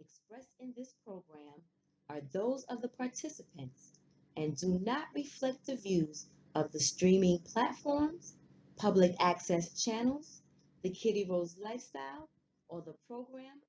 expressed in this program are those of the participants and do not reflect the views of the streaming platforms, public access channels, the Kitty Rose lifestyle, or the program.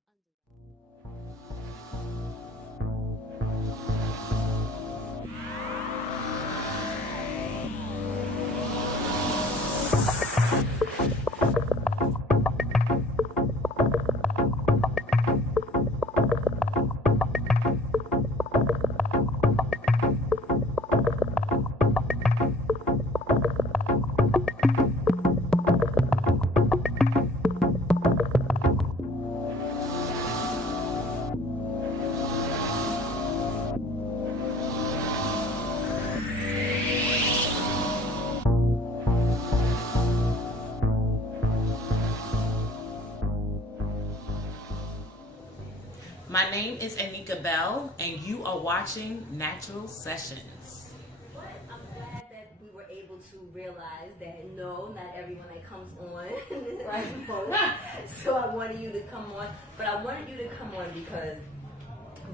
My name is Nneka Bell, and you are watching Natural Sessions. But I'm glad that we were able to realize that no, not everyone that comes on is right. So I wanted you to come on, but I wanted you to come on because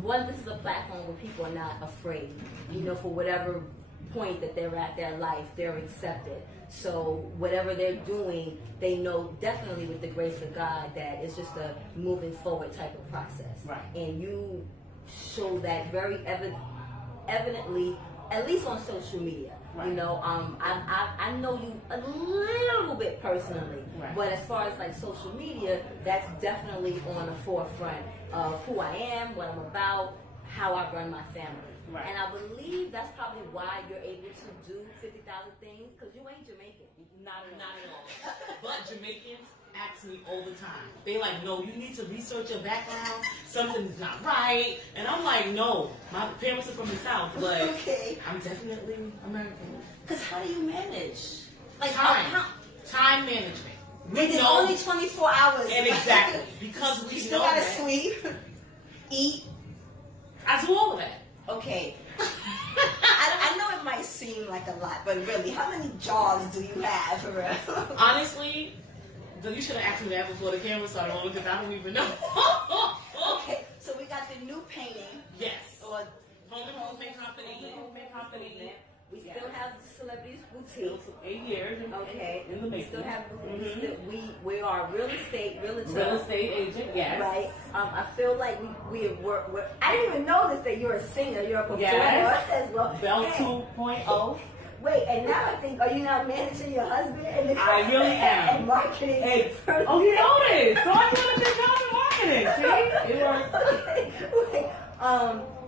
one, this is a platform where people are not afraid. You know, for whatever point that they're at their life, they're accepted. So whatever they're doing, they know definitely with the grace of God that it's just a moving forward type of process. Right. And you show that very evidently, at least on social media. Right. You know, I know you a little bit personally, right. But as far as like social media, that's definitely on the forefront of who I am, what I'm about, how I run my family. Right. And I believe that's probably why you're able to do 50,000 things, because you ain't Jamaican. Not at all. But Jamaicans ask me all the time. They like, no, you need to research your background. Something's not right. And I'm like, no, my parents are from the South, but Okay. I'm definitely American. Because how do you manage? Like Time management. It's only 24 hours. And exactly. Because we you still know gotta that. sleep, eat. I do all of that. Okay. I know it might seem like a lot, but really, how many jobs do you have for real? Honestly, you should have asked me that before the camera started on because I don't even know. Okay, so we got the new painting. Yes. Or Home Improvement Company. We still have the Celebrities Boutique. 8 years. Okay. In the We making. still have. We are real estate agent. Yes. Right. I feel like we're I didn't even notice that you're a singer. You're a performer as well. Bell Hey. 2.0. Wait, and now I think, are you now managing your husband and the I really am. and marketing? Oh, you noticed. So I did a good job in marketing. See, it works. Wait,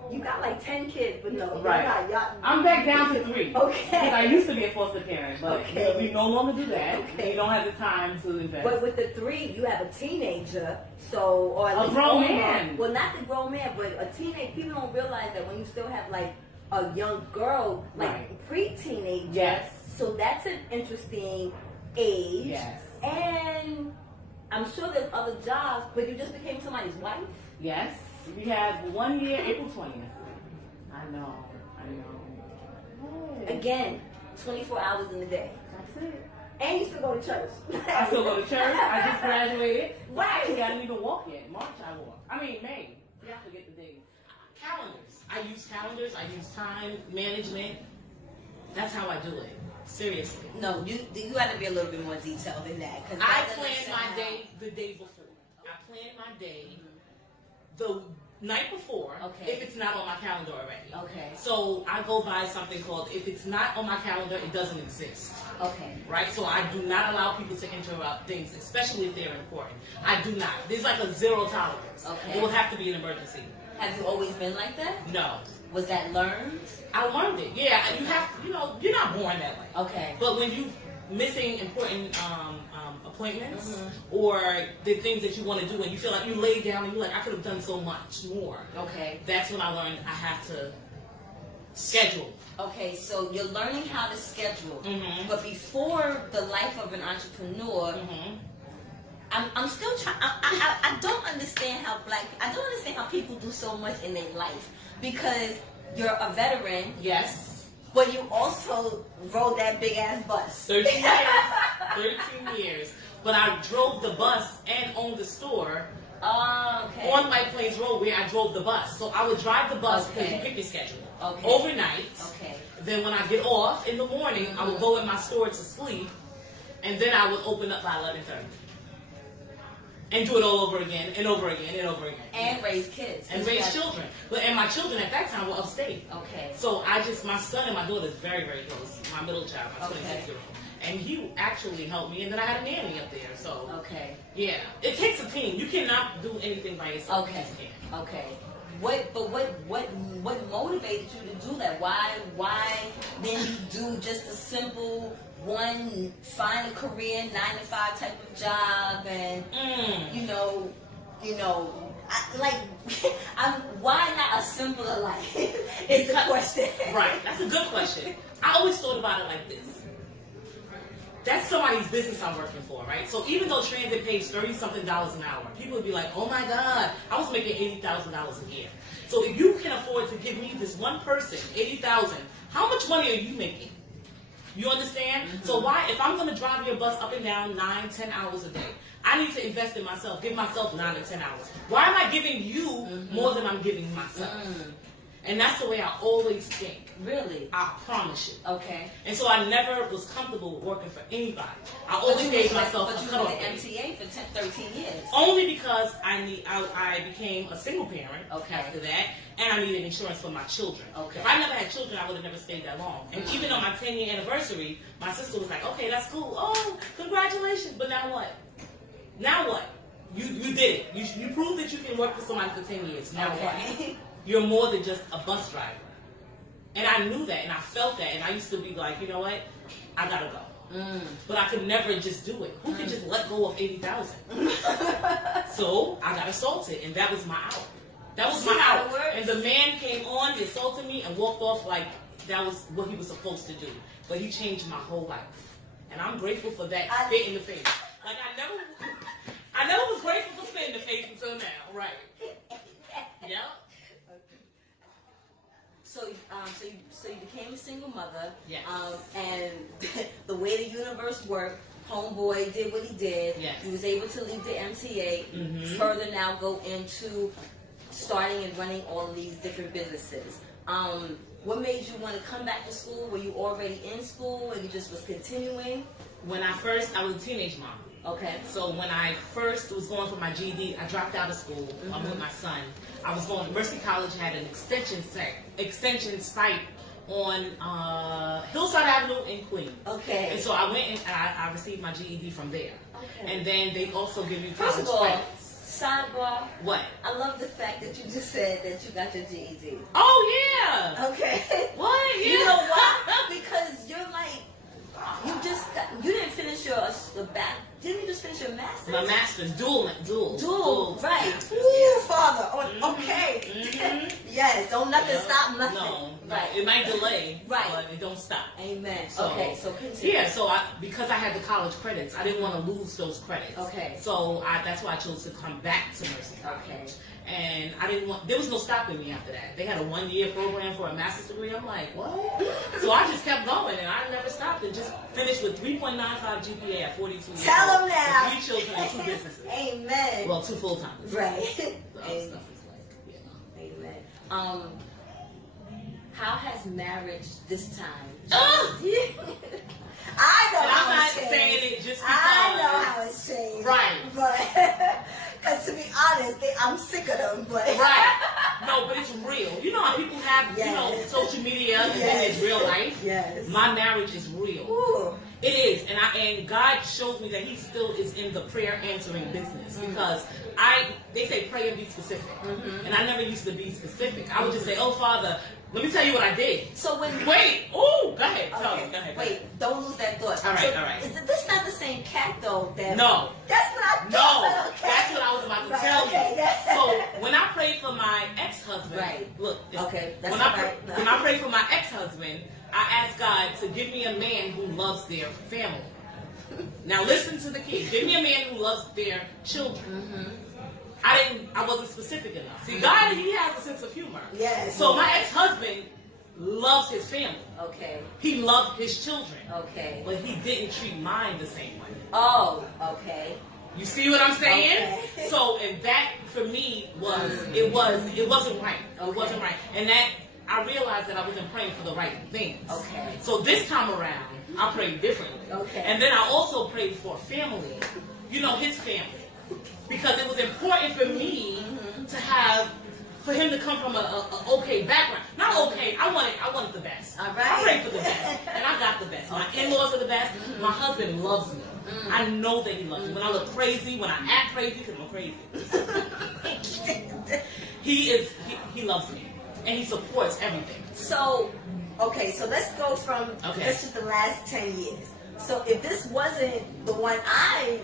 you got like 10 kids, but no, Right. you're not. I'm back down to 3. Okay. Because I used to be a foster parent, but Okay. we no longer do that. Okay. We don't have the time to invest. But with the 3, you have a teenager, so or at A least grown man. Well, not the grown man, but a teenage. People don't realize that when you still have like a young girl, like Right. pre-teenager. Yes. So that's an interesting age. Yes. And I'm sure there's other jobs, but you just became somebody's wife. Yes. We have 1 year, April 20th. I know. Hey. Again, 24 hours in a day. That's it. And you still go to church. I still go to church. I just graduated. But Right. actually, I didn't even walk yet. March I walked. I mean, May. You have to get the date. Calendars. I use calendars. I use time management. That's how I do it. Seriously. No, you got to be a little bit more detailed than that. Cause I that doesn't plan my sound- day the day before. I plan my day the night before. Okay. If it's not on my calendar already. Okay. So I go by something called, if it's not on my calendar, it doesn't exist. Okay. Right? So I do not allow people to interrupt things, especially if they're important. I do not. There's like a zero tolerance. Okay. It will have to be an emergency. Have you always been like that? No. Was that learned? I learned it. Yeah. You have, you're not born that way. Okay. But when you missing important appointments or the things that you want to do and you feel like you lay down and you're like, I could have done so much more. Okay. That's when I learned I have to schedule. Okay, so you're learning how to schedule. Mhm. But before the life of an entrepreneur, I'm still trying. I don't understand how I don't understand how people do so much in their life, because you're a veteran. Yes. But you also rode that big ass bus. 13 years. 13 years. but I drove the bus and owned the store Okay. on White Plains Road where I drove the bus. So I would drive the bus because you Okay. pick your schedule. Okay. Overnight. Okay. Then when I get off in the morning, I would go in my store to sleep, and then I would open up by 11:30. And do it all over again, and over again, and over again. And raise kids. And raise children. And my children at that time were upstate. Okay. So my son and my daughter is very, very close. My middle child, my 26-year-old. And he actually helped me, and then I had a nanny up there. So, Okay. yeah. It takes a team. You cannot do anything by yourself. Okay. You just can't. Okay. What motivated you to do that? Why didn't you do just a simple one, find a career, 9-to-5 type of job, and why not a simpler life? Is the question. Right. That's a good question. I always thought about it like this. That's somebody's business I'm working for, right? So even though transit pays $30-something an hour, people would be like, oh my God, I was making $80,000 a year. So if you can afford to give me this one person $80,000, how much money are you making? You understand? Mm-hmm. So why, if I'm going to drive your bus up and down 9-10 hours a day, I need to invest in myself, give myself 9 to 10 hours. Why am I giving you more than I'm giving myself? And that's the way I always think. Really? I promise you. Okay. And so I never was comfortable working for anybody. I always gave myself But a you cutoff were the date. MTA for 13 years. Only because I became a single parent after that, and I needed insurance for my children. Okay. If I never had children, I would have never stayed that long. And even on my 10-year anniversary, my sister was like, okay, that's cool. Oh, congratulations. But now what? Now what? You did it. You proved that you can work for somebody for 10 years. Now what? You're more than just a bus driver. And I knew that, and I felt that, and I used to be like, you know what? I gotta go. But I could never just do it. Who could just let go of $80,000? So I got assaulted, and that was my out. That was my out. And the man came on, he assaulted me, and walked off like that was what he was supposed to do. But he changed my whole life, and I'm grateful for that spit in the face. Like I never was grateful for spit in the face until now. Right? Yeah. So you became a single mother. Yes. And the way the universe worked, homeboy did what he did. Yes. He was able to leave the MTA. Further now go into starting and running all of these different businesses. What made you want to come back to school? Were you already in school and you just was continuing? When I was a teenage mom. Okay. So when I first was going for my GED, I dropped out of school with my son. I was going, Mercy College had an extension site on Hillside Avenue in Queens. Okay. And so I went and I received my GED from there. Okay. And then they also give you First college of all, credits. sidebar. What? I love the fact that you just said that you got your GED. Oh yeah. Okay. What? Yeah. You know why? Because you're like, you didn't finish didn't you just finish your master's? My master's, dual. Right. Yeah. Ooh, Father. Okay. Yes, don't nothing stop nothing. No, right. It might delay, right, but it don't stop. Amen. So, okay, so continue. Yeah, so because I had the college credits, I didn't want to lose those credits. Okay. So that's why I chose to come back to Mercy College. Okay. And there was no stopping me after that. They had a 1-year program for a master's degree. I'm like, what? So I just kept going, and I never stopped, and just finished with 3.95 GPA at 42 years Tell old. them now. 3 children and 2 businesses. Amen. Well, 2 full-timers. Right. The other stuff is like, yeah. Amen. How has marriage this time? Oh! I know and how I'm not it's changed. saying it just because. I know how it's changed. Right. But, because to be honest, I'm sick of them. But right. No, but it's real. You know how people have, social media and then it's real life? Yes. My marriage is real. Ooh. It is. And God shows me that He still is in the prayer answering business. Because they say pray and be specific. And I never used to be specific. I would just say, oh, Father, let me tell you what I did. So when Wait. Oh, go ahead. Okay. Tell me. Go ahead. Wait, don't lose that thought. All right. Is this not the same cat though? No. That's not. No. Okay. That's what I was about to tell you. So when I prayed for my ex-husband, look. That's when I prayed for my ex-husband, I asked God to give me a man who loves their family. Now listen to the key. Give me a man who loves their children. I wasn't specific enough. See, God, He has a sense of humor. Yes. So my ex-husband loves his family. Okay. He loved his children. Okay. But he didn't treat mine the same way. Oh, okay. You see what I'm saying? Okay. So, and that for me it wasn't right. Okay. It wasn't right. And that I realized that I wasn't praying for the right things. Okay. So this time around, I prayed differently. Okay. And then I also prayed for family. You know, his family. Because it was important for me for him to come from a okay background. Not okay, I wanted the best. All right. I prayed for the best. And I got the best. My in-laws are the best. My husband loves me. I know that he loves me. When I look crazy, when I act crazy, because I'm crazy. he loves me. And he supports everything. So, okay, so let's go from this to the last 10 years. So if this wasn't the one I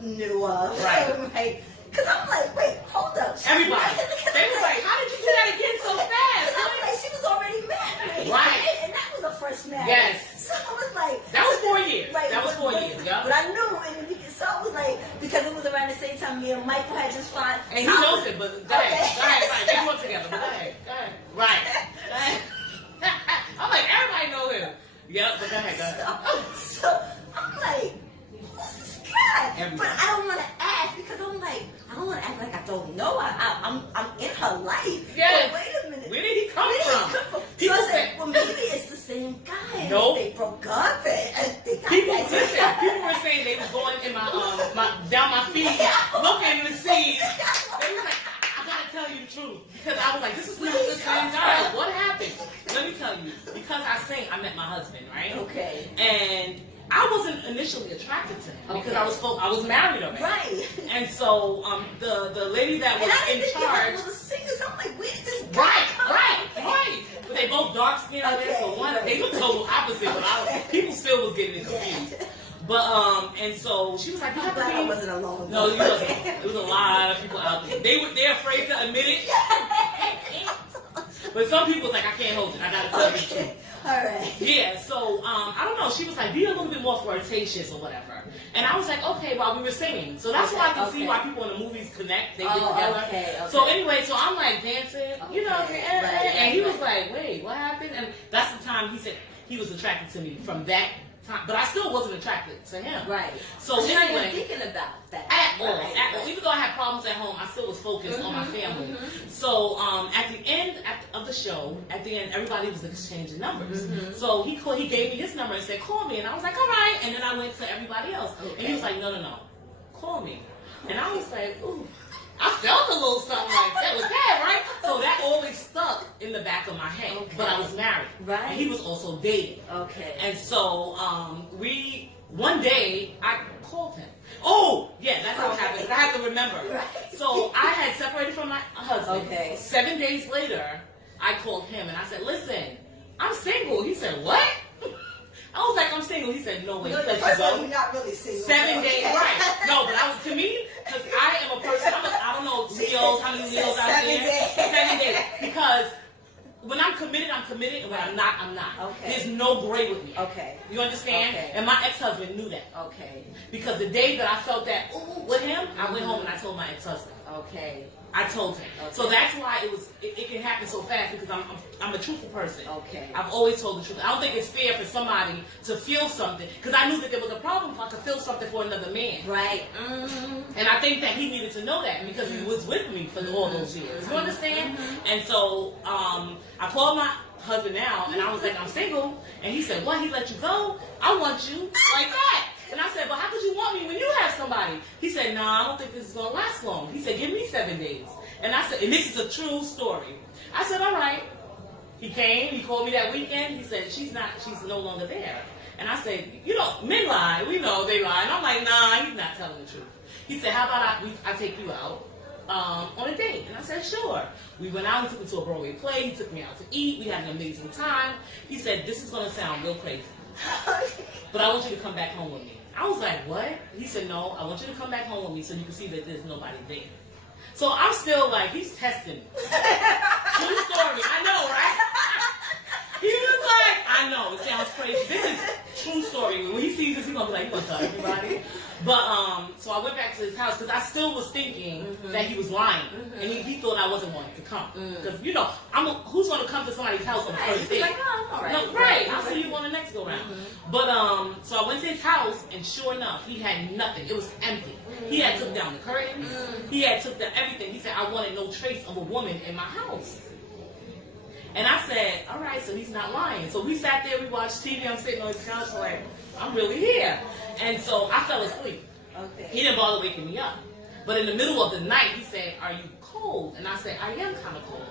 knew of, right? Because I'm like, wait, hold up. Everybody. They was like, how did you do that again so fast? I'm like, she was already married. Right. And that was a fresh marriage. Yes. So I was like. That was 4 years. Right, that was 4 years, yeah. But I knew in the beginning, so I was like, because it was around the same time me and Michael had just found. And he knows it, but go ahead. Right. They grew up together, but go ahead. Right. Go ahead. I'm like, everybody know him. Yep, but go ahead. So I'm like, who's this guy? Everybody. But I don't want to ask because I'm like, I don't want to act like I don't know. I'm in her life. Yes. But wait a minute. Where did he come from? So People I say, said, well, maybe it's the same guy. Nope. They broke up and they got people back were saying they was going in my down my feet, looking to see. They was like, I gotta tell you the truth. Because I was like, this is not the same guy. What happened? Let me tell you. Because I sing, I met my husband, right? Okay. And I wasn't initially attracted to him because I was married already. Right. And so the lady that was in charge. Was a singer, so I'm like, where did this guy come? Right. But they both dark skinned. So they look total opposite. But people still was getting confused. But and so she was like, you have to be. I wasn't alone. No, you wasn't. There was a lot of people out there. They're afraid to admit it. But some people was like, I can't hold it. I gotta tell you the truth. All right. Yeah, so I don't know. She was like, be a little bit more flirtatious or whatever. And I was like, okay, while we were singing. So that's why I can see why people in the movies connect. They get together. Okay. So anyway, so I'm like dancing, you know, and he was like, wait, what happened? And that's the time he said he was attracted to me from that time. But I still wasn't attracted to him. Right. So you're not anyway, even thinking about that. At all. Even though I had problems at home, I still was focused on my family. So at the end of the show, everybody was exchanging numbers. So he gave me his number and said, call me. And I was like, all right. And then I went to everybody else. And he was like, no. Call me. And I was like, ooh. I felt a little something like that. Was that right? So that always stuck in the back of my head. Okay. But I was married. Right. And he was also dating. Okay. And so one day, I called him. Oh, yeah, that's how it happened. I have to remember. Right. So I had separated from my husband. Okay. 7 days later, I called him and I said, listen, I'm single. He said, what? I was like, I'm single. He said, no way. No, first of all, you're not really single. 7 days, right. No, but to me, because I am a person, I don't know Leos, how many Leos out there? 7 days. Because when I'm committed, and when I'm not, I'm not. Okay. There's no gray with me. Okay. You understand? Okay. And my ex-husband knew that. Okay. Because the day that I felt that, with him, I went home and I told my ex-husband. Okay. I told him. Okay. So that's why it can happen so fast because I'm a truthful person. Okay. I've always told the truth. I don't think it's fair for somebody to feel something because I knew that there was a problem if I could feel something for another man. Right. And I think that he needed to know that because he was with me for all those years. You understand? And so I called my husband now and I was like, I'm single. And he said, what? He let you go? I want you like that. And I said, but how could you want me when you have somebody? He said, nah, I don't think this is going to last long. He said, give me 7 days. And I said, and this is a true story. I said, all right. He came, he called me that weekend. He said, she's no longer there. And I said, you know, men lie. We know they lie. And I'm like, nah, he's not telling the truth. He said, how about I take you out on a date? And I said, sure. We went out, he took me to a Broadway play. He took me out to eat. We had an amazing time. He said, this is going to sound real crazy. But I want you to come back home with me. I was like, what? He said, no, I want you to come back home with me so you can see that there's nobody there. So I'm still like, he's testing me. True story. I know, right? He was like, I know, it sounds crazy. This is True story. When he sees this, he's gonna be like, you gonna tell everybody? But so I went back to his house because I still was thinking that he was lying, and he thought I wasn't going to come. Because who's gonna come to somebody's house on the first date? Like, oh, all right. No, right. I'll see you on the next go round. But so I went to his house, and sure enough, he had nothing. It was empty. He had took down the curtains. He had took down everything. He said, I wanted no trace of a woman in my house. And I said, all right, so he's not lying. So we sat there, we watched TV. I'm sitting on his couch like, I'm really here. And so I fell asleep. Okay. He didn't bother waking me up. But in the middle of the night, he said, are you cold? And I said, I am kind of cold.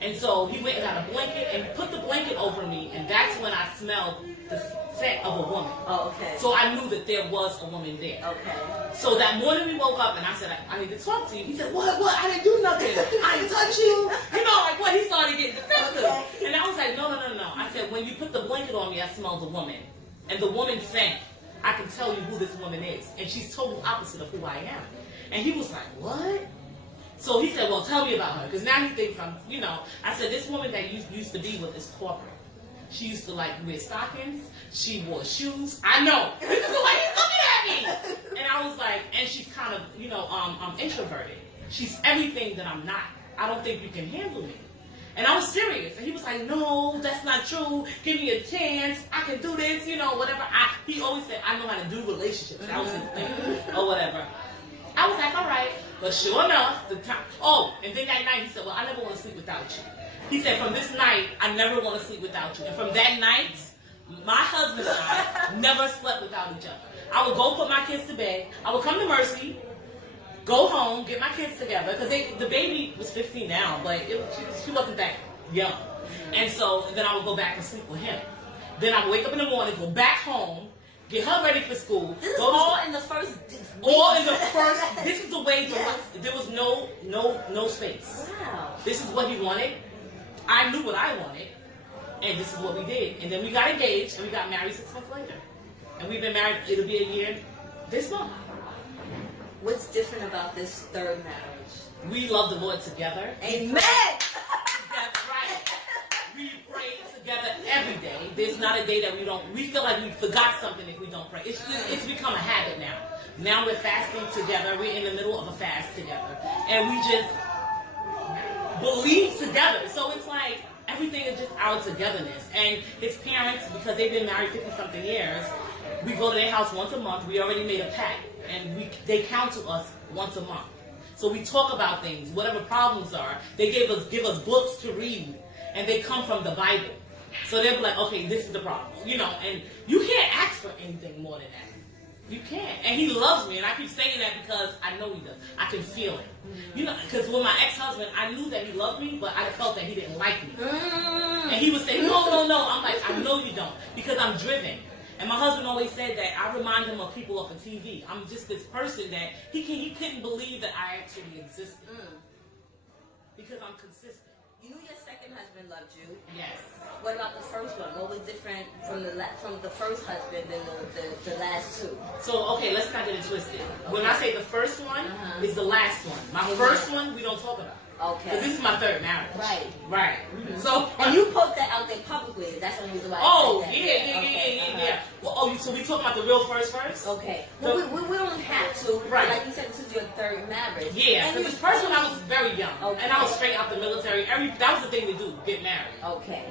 And so he went and got a blanket and put the blanket over me. And that's when I smelled the scent of a woman. Oh, okay. So I knew that there was a woman there. Okay. So that morning we woke up and I said, I need to talk to you. He said, what? I didn't do nothing. I didn't touch you. You know, like what? He started getting defensive. Okay. And I was like, no. I said, when you put the blanket on me, I smelled a woman. And the woman sang, I can tell you who this woman is. And she's total opposite of who I am. And he was like, what? So he said, well, tell me about her. Because now he thinks I'm, I said, this woman that you used to be with is corporate. She used to like wear stockings. She wore shoes. I know. This is the way he's looking at me. And I was like, and she's kind of, introverted. She's everything that I'm not. I don't think you can handle me. And I was serious. And he was like, no, that's not true. Give me a chance. I can do this, whatever. He always said, I know how to do relationships. That was his thing. Or whatever. I was like, all right. But sure enough, the time. Oh, and then that night he said, well, I never want to sleep without you. He said, from this night, I never want to sleep without you. And from that night, my husband and I never slept without each other. I would go put my kids to bed. I would come to Mercy, go home, get my kids together. Because the baby was 15 now, but she wasn't that young. And so then I would go back and sleep with him. Then I would wake up in the morning, go back home, get her ready for school. This is all in the first week. All in the first. This is the way. There was no space. Wow. This is what he wanted. I knew what I wanted, and this is what we did. And then we got engaged, and we got married 6 months later. And we've been married. It'll be a year this month. What's different about this third marriage? We love the Lord together. Amen. Together, right? We pray together every day. There's not a day that we don't. We feel like we forgot something if we don't pray. It's become a habit now. Now we're fasting together. We're in the middle of a fast together, and we just believe together. So it's like everything is just our togetherness. And his parents, because they've been married 50-something years, we go to their house once a month. We already made a pact, and they counsel us once a month. So we talk about things, whatever problems are. They give us books to read, and they come from the Bible. So they'll be like, okay, this is the problem, and you can't ask for anything more than that. You can't. And he loves me, and I keep saying that because I know he does. I can feel it. Because with my ex-husband, I knew that he loved me, but I felt that he didn't like me. And he would say, no. I'm like, I know you don't, because I'm driven. And my husband always said that I remind him of people off of TV. I'm just this person that he couldn't believe that I actually existed. Because I'm consistent. You knew your second husband loved you. Yes. What about the first one? What was different from the first husband than the last two? So, okay, let's not get it twisted. When I say the first one, it's the last one. My first one, we don't talk about. Okay. Because this is my third marriage. Right. So, and you put that out there publicly. That's the reason why. Oh, I said that. yeah. Well, so we talking about the real first? Okay. Well, we don't have to. Right. Like you said, this is your third marriage. Yeah. Because the first one I was very young, and I was straight out the military. That was the thing to do: get married. Okay.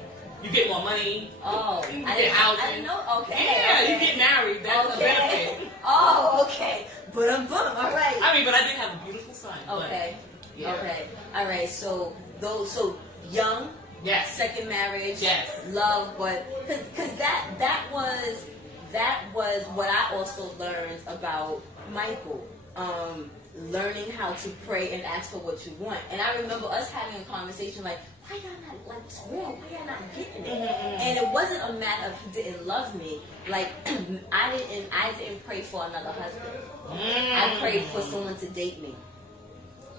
You get more money. Oh, you get housing. I didn't know. Okay. Yeah, you get married. That's a benefit. Oh, okay. Boom. All right. I mean, but I did have a beautiful son. Okay. Yeah. Okay. All right. So young. Yes. Second marriage. Yes. Love, but because that was what I also learned about Michael. Learning how to pray and ask for what you want. And I remember us having a conversation like, why y'all not like it's real? Why y'all not getting it? And it wasn't a matter of he didn't love me. Like I didn't pray for another husband. I prayed for someone to date me.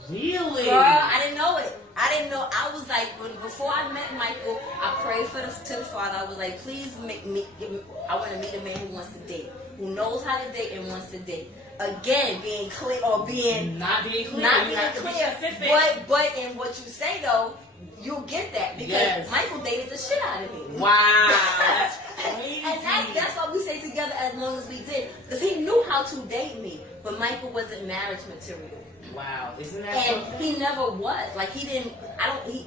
Really? Girl, I didn't know it. I didn't know. I was like, before I met Michael, I prayed to the Father. I was like, please I want to meet a man who wants to date, who knows how to date and wants to date. Again, being clear or being not being clear. But in what you say though, you'll get that because Michael dated the shit out of me. Wow. crazy. And that's why we stayed together as long as we did. Because he knew how to date me. But Michael wasn't marriage material. Wow, isn't that And something? he never was. Like,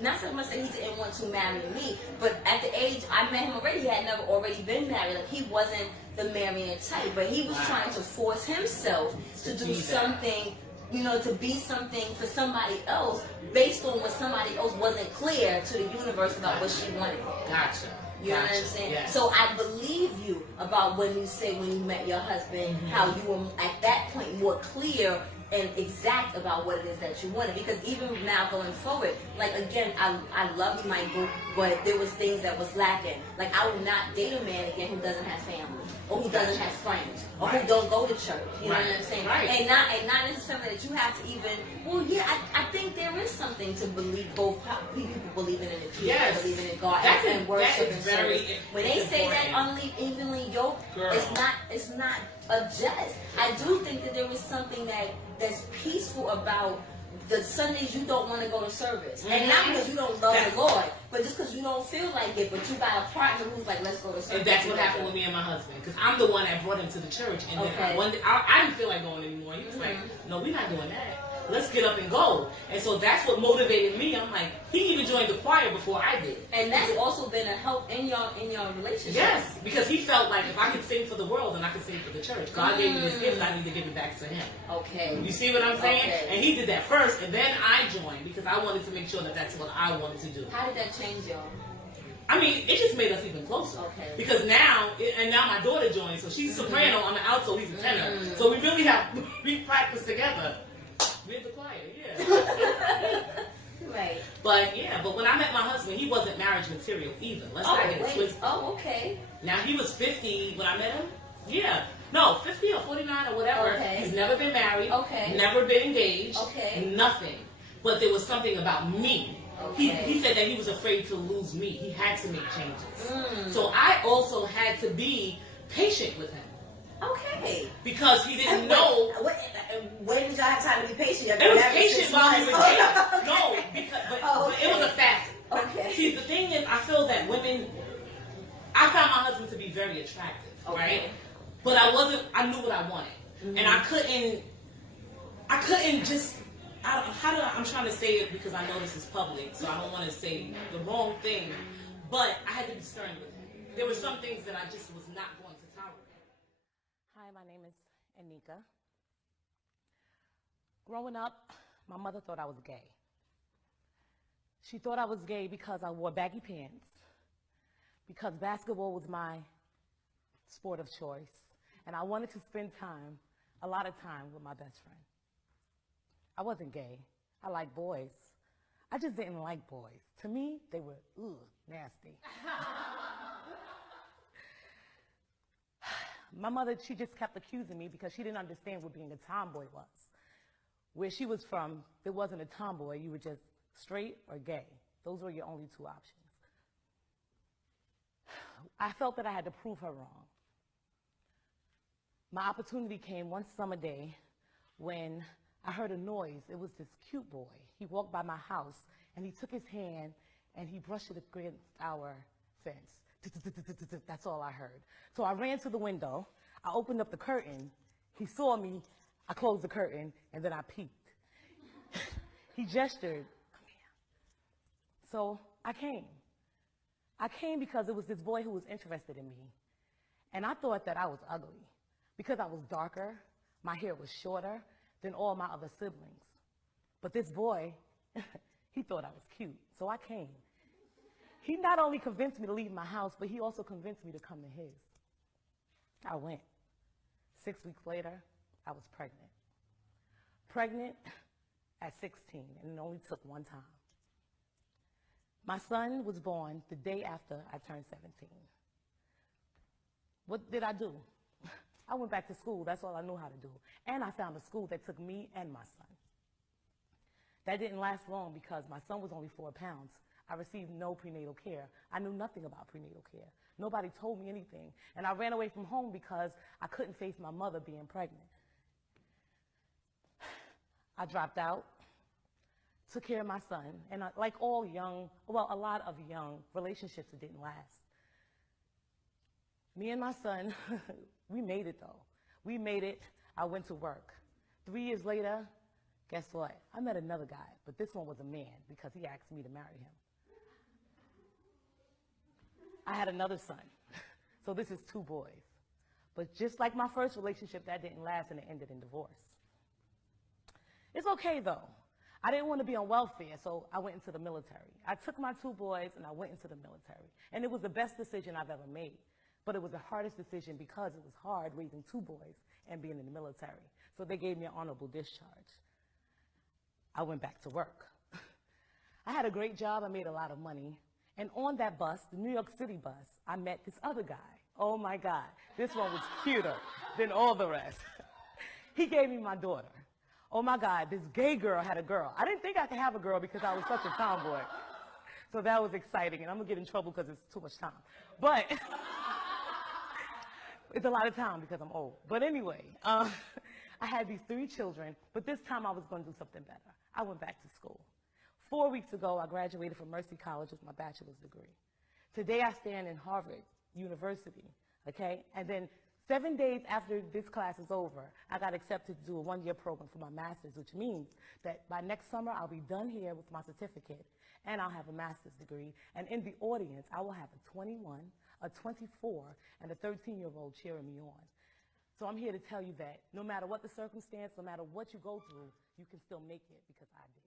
not so much that he didn't want to marry me, but at the age I met him already, he had never already been married. Like, he wasn't the marrying type, but he was trying to force himself to do something, to be something for somebody else based on what somebody else wasn't clear to the universe about what she wanted. Gotcha. You know what I'm saying? Yes. So I believe you about when you say when you met your husband, how you were at that point more clear and exact about what it is that you wanted. Because even now going forward, like again, I loved Michael, but there was things that was lacking. Like I would not date a man again who doesn't have family, or who doesn't have friends, or who don't go to church. You know what I'm saying? Right. And not necessarily that you have to even. Well, yeah, I think there is something to believe both people believing in the truth, Yes. believing in God, That's and worship that and is very service. When they say that important. unevenly yoked, Girl. it's not a just. I do think that there is something that's peaceful about the Sundays you don't want to go to service. And not because you don't love the Lord, but just because you don't feel like it, but you got a partner who's like, let's go to service. And that's what happened with me and my husband. Because I'm the one that brought him to the church. And then Okay. one day, I didn't feel like going anymore. He was like, no, we're not doing that. Let's get up and go. And so that's what motivated me. I'm like, he even joined the choir before I did. And that's also been a help in your relationship. Yes, because he felt like if I could sing for the world, then I could sing for the church. God gave me this gift, I need to give it back to him. Okay. You see what I'm saying? Okay. And he did that first, and then I joined because I wanted to make sure that that's what I wanted to do. How did that change y'all? I mean, it just made us even closer. Okay. Because now my daughter joined, so she's a soprano, I'm an alto, he's a tenor. So we really we practice together. We're the choir, yeah. Right. But when I met my husband, he wasn't marriage material either. Let's not get it twisted. Oh, okay. Now he was 50 when I met him. Yeah. No, 50 or 49 or whatever. Okay. He's never been married. Okay. Never been engaged. Okay. Nothing. But there was something about me. Okay. He said that he was afraid to lose me. He had to make changes. So I also had to be patient with him. Okay. Because he didn't know. When did y'all have time to be patient? It was patient while we were dating. No, but it was a facet. Okay. See, the thing is, I feel that women, I found my husband to be very attractive, right? But I knew what I wanted. And I couldn't just, I'm trying to say it because I know this is public, so I don't want to say the wrong thing, but I had to be stern with him. There were some things that I just was not going to tolerate. Hi, my name is Nneka. Growing up, my mother thought I was gay. She thought I was gay because I wore baggy pants, because basketball was my sport of choice, and I wanted to spend a lot of time with my best friend. I wasn't gay. I liked boys. I just didn't like boys. To me, they were, nasty. My mother, she just kept accusing me because she didn't understand what being a tomboy was. Where she was from, there wasn't a tomboy. You were just straight or gay. Those were your only two options. I felt that I had to prove her wrong. My opportunity came one summer day when I heard a noise. It was this cute boy. He walked by my house, and he took his hand, and he brushed it against our fence. That's all I heard. So I ran to the window. I opened up the curtain. He saw me. I closed the curtain, and then I peeked. He gestured, come here. So I came. I came because it was this boy who was interested in me. And I thought that I was ugly because I was darker, my hair was shorter than all my other siblings. But this boy, he thought I was cute, so I came. He not only convinced me to leave my house, but he also convinced me to come to his. I went. 6 weeks later, I was pregnant. Pregnant at 16, and it only took one time. My son was born the day after I turned 17. What did I do? I went back to school. That's all I knew how to do. And I found a school that took me and my son. That didn't last long because my son was only 4 pounds. I received no prenatal care. I knew nothing about prenatal care. Nobody told me anything. And I ran away from home because I couldn't face my mother being pregnant. I dropped out, took care of my son, and like all a lot of young relationships, it didn't last. Me and my son, we made it though. We made it. I went to work. 3 years later, guess what? I met another guy, but this one was a man because he asked me to marry him. I had another son. So this is 2 boys. But just like my first relationship, that didn't last and it ended in divorce. It's okay though. I didn't want to be on welfare, so I went into the military. I took my 2 boys and I went into the military. And it was the best decision I've ever made. But it was the hardest decision because it was hard raising 2 boys and being in the military. So they gave me an honorable discharge. I went back to work. I had a great job, I made a lot of money. And on that bus, the New York City bus, I met this other guy. Oh my God, this one was cuter than all the rest. He gave me my daughter. Oh my God, this gay girl had a girl. I didn't think I could have a girl because I was such a tomboy. So that was exciting, and I'm gonna get in trouble because it's too much time. But it's a lot of time because I'm old. But anyway, I had these 3 children, but this time I was gonna do something better. I went back to school. 4 weeks ago, I graduated from Mercy College with my bachelor's degree. Today, I stand in Harvard University, okay? And then 7 days after this class is over, I got accepted to do a 1-year program for my master's, which means that by next summer, I'll be done here with my certificate, and I'll have a master's degree. And in the audience, I will have a 21, a 24, and a 13-year-old cheering me on. So I'm here to tell you that no matter what the circumstance, no matter what you go through, you can still make it because I did.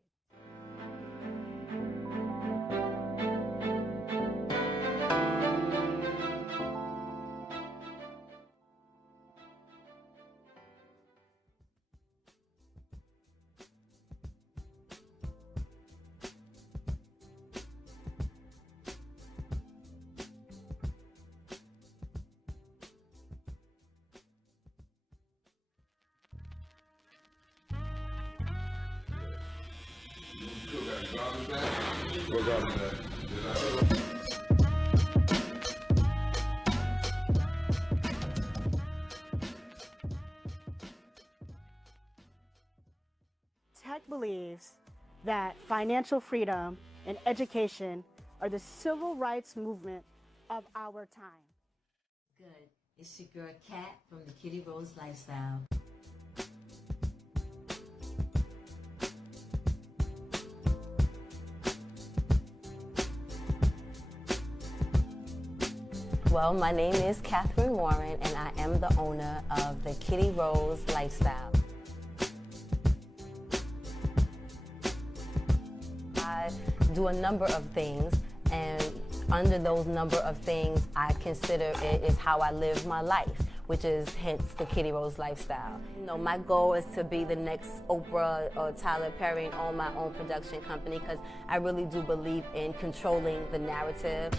Tech believes that financial freedom and education are the civil rights movement of our time. Good. It's your girl Kat from the Kitty Rose Lifestyle. Well, my name is Catherine Warren, and I am the owner of the Kitty Rose Lifestyle. I do a number of things, and under those number of things, I consider it is how I live my life, which is hence the Kitty Rose Lifestyle. You know, my goal is to be the next Oprah or Tyler Perry and own my own production company because I really do believe in controlling the narrative.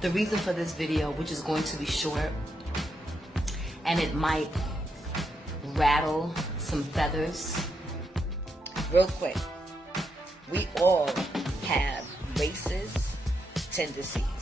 The reason for this video, which is going to be short, and it might rattle some feathers. Real quick, we all have racist tendencies.